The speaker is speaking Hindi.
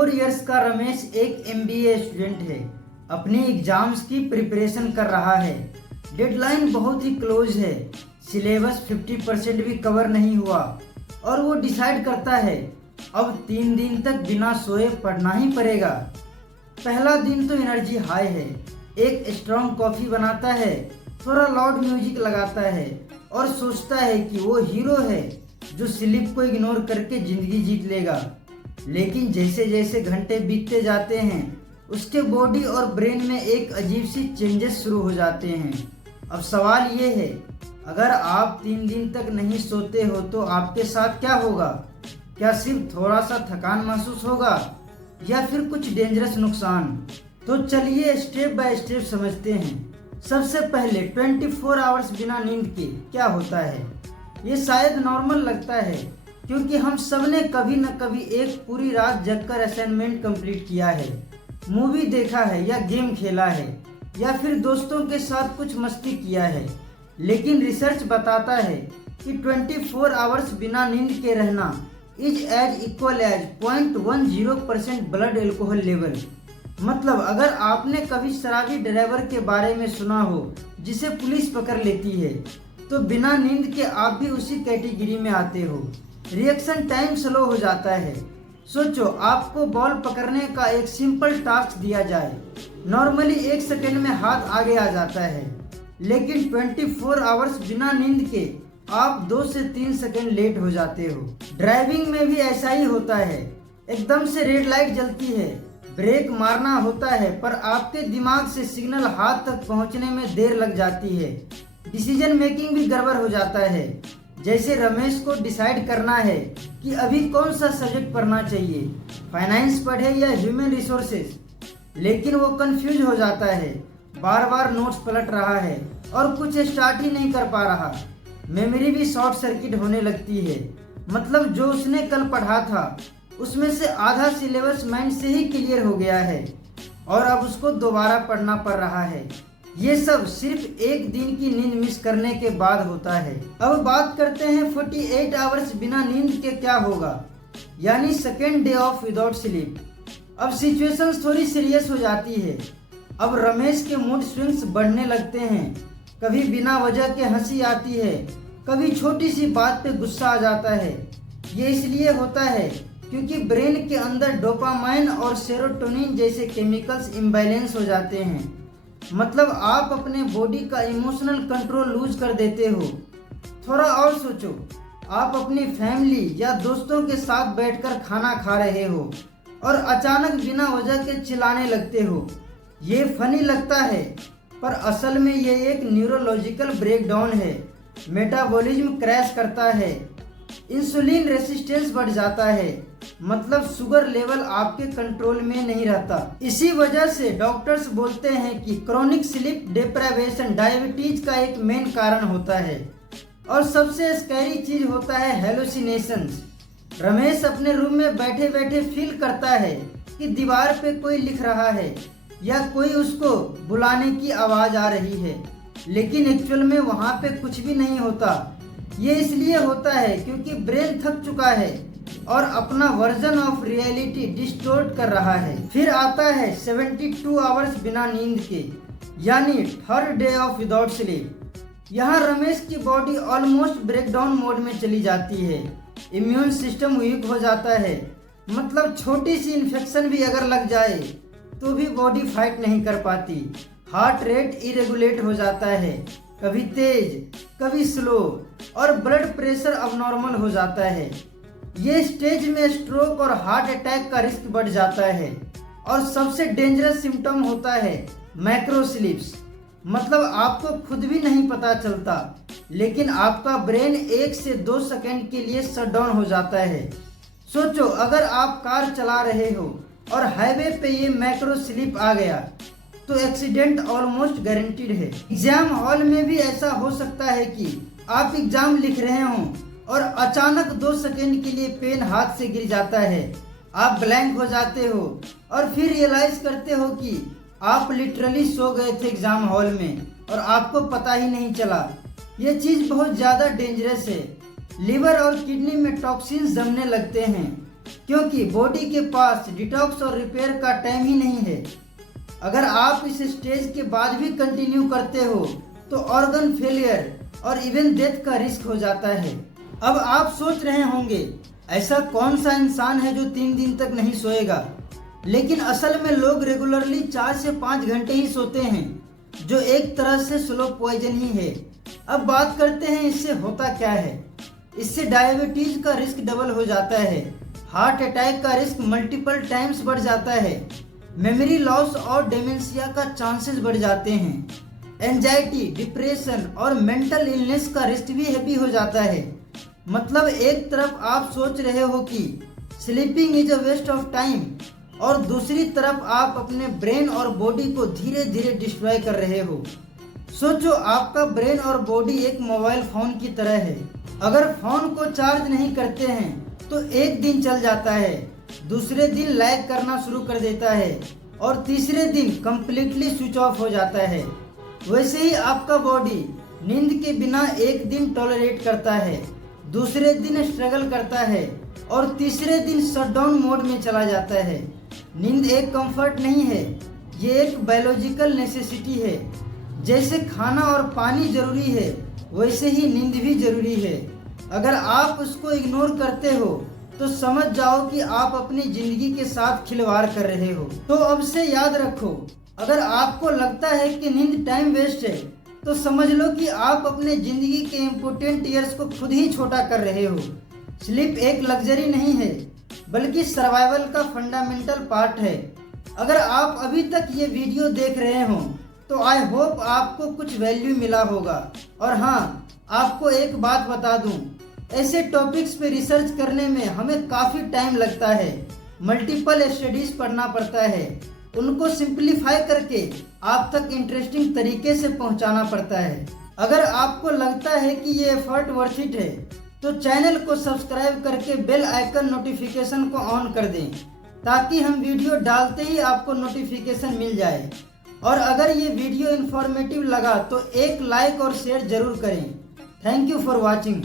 4 इयर्स का रमेश एक एमबीए स्टूडेंट है। अपनी एग्जाम्स की प्रिपरेशन कर रहा है। डेडलाइन बहुत ही क्लोज है। सिलेबस 50% भी कवर नहीं हुआ और वो डिसाइड करता है अब 3 दिन तक बिना सोए पढ़ना ही पड़ेगा। पहला दिन तो एनर्जी हाई है। एक स्ट्रॉन्ग कॉफ़ी बनाता है, थोड़ा लाउड म्यूजिक लगाता है और सोचता है कि वो हीरो है जो स्लीप को इग्नोर करके ज़िंदगी जीत लेगा। लेकिन जैसे जैसे घंटे बीतते जाते हैं उसके बॉडी और ब्रेन में एक अजीब सी चेंजेस शुरू हो जाते हैं। अब सवाल ये है, अगर आप 3 दिन तक नहीं सोते हो तो आपके साथ क्या होगा? क्या सिर्फ थोड़ा सा थकान महसूस होगा या फिर कुछ डेंजरस नुकसान? तो चलिए स्टेप बाय स्टेप समझते हैं। सबसे पहले 24 आवर्स बिना नींद के क्या होता है। ये शायद नॉर्मल लगता है क्योंकि हम सब ने कभी न कभी एक पूरी रात जगकर असाइनमेंट कंप्लीट किया है, मूवी देखा है या गेम खेला है या फिर दोस्तों के साथ कुछ मस्ती किया है। लेकिन रिसर्च बताता है कि 24 आवर्स बिना नींद के रहना is as equal as 0.10% blood alcohol level. मतलब अगर आपने कभी शराबी ड्राइवर के बारे में सुना हो जिसे पुलिस पकड़ लेती है, तो बिना नींद के आप भी उसी कैटेगरी में आते हो। रिएक्शन टाइम स्लो हो जाता है। सोचो, आपको बॉल पकड़ने का एक सिंपल टास्क दिया जाए, नॉर्मली 1 सेकेंड में हाथ आगे आ जाता है, लेकिन 24 आवर्स बिना नींद के आप 2 से 3 सेकेंड लेट हो जाते हो। ड्राइविंग में भी ऐसा ही होता है। एकदम से रेड लाइट जलती है, ब्रेक मारना होता है पर आपके दिमाग से सिग्नल हाथ तक पहुंचने में देर लग जाती है। डिसीजन मेकिंग भी गड़बड़ हो जाता है। जैसे रमेश को डिसाइड करना है कि अभी कौन सा सब्जेक्ट पढ़ना चाहिए, फाइनेंस पढ़े या ह्यूमन रिसोर्सेज, लेकिन वो कंफ्यूज हो जाता है, बार बार नोट्स पलट रहा है और कुछ स्टार्ट ही नहीं कर पा रहा। मेमोरी भी शॉर्ट सर्किट होने लगती है। मतलब जो उसने कल पढ़ा था उसमें से आधा सिलेबस माइंड से ही क्लियर हो गया है और अब उसको दोबारा पढ़ना पड़ रहा है। ये सब सिर्फ एक दिन की नींद मिस करने के बाद होता है। अब बात करते हैं 48 आवर्स बिना नींद के क्या होगा, यानी second day of without sleep. अब सिचुएशंस थोड़ी सीरियस हो जाती है। अब रमेश के मूड स्विंग्स बढ़ने लगते हैं। कभी बिना वजह के हंसी आती है, कभी छोटी सी बात पे गुस्सा आ जाता है। ये इसलिए होता है क्योंकि ब्रेन के अंदर डोपामाइन और सेरोटोनिन जैसे केमिकल्स इम्बैलेंस हो जाते हैं। मतलब आप अपने बॉडी का इमोशनल कंट्रोल लूज कर देते हो। थोड़ा और सोचो, आप अपनी फैमिली या दोस्तों के साथ बैठकर खाना खा रहे हो और अचानक बिना वजह के चिल्लाने लगते हो। ये फनी लगता है पर असल में ये एक न्यूरोलॉजिकल ब्रेकडाउन है। मेटाबॉलिज्म क्रैश करता है, इंसुलिन रेसिस्टेंस बढ़ जाता है, मतलब शुगर लेवल आपके कंट्रोल में नहीं रहता। इसी वजह से डॉक्टर्स बोलते हैं कि क्रोनिक स्लीप डिप्राइवेशन डायबिटीज का एक मेन कारण होता है। और सबसे स्कैरी चीज होता है हेलुसिनेशंस। रमेश अपने रूम में बैठे बैठे फील करता है कि दीवार पे कोई लिख रहा है या कोई उसको बुलाने की आवाज आ रही है, लेकिन एक्चुअल में वहाँ पे कुछ भी नहीं होता। ये इसलिए होता है क्योंकि ब्रेन थक चुका है और अपना वर्जन ऑफ रियलिटी डिस्टोर्ट कर रहा है। फिर आता है 72 आवर्स बिना नींद के, यानी third day of without sleep. यहाँ रमेश की बॉडी ऑलमोस्ट ब्रेकडाउन मोड में चली जाती है। इम्यून सिस्टम वीक हो जाता है। मतलब छोटी सी इन्फेक्शन भी अगर लग जाए तो भी बॉडी फाइट नहीं कर पाती। हार्ट रेट इरेगुलेट हो जाता है, कभी तेज कभी स्लो, और ब्लड प्रेशर अबनॉर्मल हो जाता है। ये स्टेज में स्ट्रोक और हार्ट अटैक का रिस्क बढ़ जाता है। और सबसे डेंजरस सिम्टम होता है मैक्रो स्लीप्स। मतलब आपको खुद भी नहीं पता चलता, लेकिन आपका ब्रेन 1 से 2 सेकंड के लिए शट डाउन हो जाता है। सोचो, अगर आप कार चला रहे हो और हाईवे पे ये मैक्रो स्लीप आ गया तो एक्सीडेंट ऑलमोस्ट गारंटीड है। एग्जाम हॉल में भी ऐसा हो सकता है कि आप एग्जाम लिख रहे हों और अचानक 2 सेकंड के लिए पेन हाथ से गिर जाता है। आप ब्लैंक हो जाते हो और फिर रियलाइज करते हो कि आप लिटरली सो गए थे एग्जाम हॉल में और आपको पता ही नहीं चला। ये चीज़ बहुत ज़्यादा डेंजरस है। लिवर और किडनी में टॉक्सिन्स जमने लगते हैं क्योंकि बॉडी के पास डिटॉक्स और रिपेयर का टाइम ही नहीं है। अगर आप इस स्टेज के बाद भी कंटिन्यू करते हो तो ऑर्गन फेलियर और इवन डेथ का रिस्क हो जाता है। अब आप सोच रहे होंगे ऐसा कौन सा इंसान है जो 3 दिन तक नहीं सोएगा, लेकिन असल में लोग रेगुलरली 4 से 5 घंटे ही सोते हैं, जो एक तरह से स्लो पॉइजन ही है। अब बात करते हैं इससे होता क्या है। इससे डायबिटीज का रिस्क डबल हो जाता है, हार्ट अटैक का रिस्क मल्टीपल टाइम्स बढ़ जाता है, मेमोरी लॉस और डेमेंशिया का चांसेस बढ़ जाते हैं, एंजाइटी, डिप्रेशन और मेंटल इलनेस का रिस्क भी हैवी हो जाता है। मतलब एक तरफ आप सोच रहे हो कि sleeping is a waste of time, और दूसरी तरफ आप अपने ब्रेन और बॉडी को धीरे धीरे डिस्ट्रॉय कर रहे हो। सोचो, आपका ब्रेन और बॉडी एक मोबाइल फोन की तरह है। अगर फोन को चार्ज नहीं करते हैं तो एक दिन चल जाता है, दूसरे दिन लैग करना शुरू कर देता है और तीसरे दिन कंप्लीटली स्विच ऑफ हो जाता है। वैसे ही आपका बॉडी नींद के बिना एक दिन टॉलरेट करता है, दूसरे दिन स्ट्रगल करता है और तीसरे दिन शटडाउन मोड में चला जाता है। नींद एक कंफर्ट नहीं है, ये एक बायोलॉजिकल नेसेसिटी है। जैसे खाना और पानी जरूरी है, वैसे ही नींद भी जरूरी है। अगर आप उसको इग्नोर करते हो तो समझ जाओ कि आप अपनी जिंदगी के साथ खिलवाड़ कर रहे हो। तो अब से याद रखो, अगर आपको लगता है कि नींद टाइम वेस्ट है तो समझ लो कि आप अपने जिंदगी के इम्पोर्टेंट ईयर्स को खुद ही छोटा कर रहे हो। स्लीप एक लग्जरी नहीं है, बल्कि सर्वाइवल का फंडामेंटल पार्ट है। अगर आप अभी तक ये वीडियो देख रहे हो तो आई होप आपको कुछ वैल्यू मिला होगा। और हाँ, आपको एक बात बता दूं, ऐसे टॉपिक्स पे रिसर्च करने में हमें काफ़ी टाइम लगता है, मल्टीपल स्टडीज पढ़ना पड़ता है, उनको सिंप्लीफाई करके आप तक इंटरेस्टिंग तरीके से पहुंचाना पड़ता है। अगर आपको लगता है कि ये एफर्ट वर्थ इट है तो चैनल को सब्सक्राइब करके बेल आइकन नोटिफिकेशन को ऑन कर दें, ताकि हम वीडियो डालते ही आपको नोटिफिकेशन मिल जाए। और अगर ये वीडियो इन्फॉर्मेटिव लगा तो एक लाइक और शेयर जरूर करें। Thank you for watching.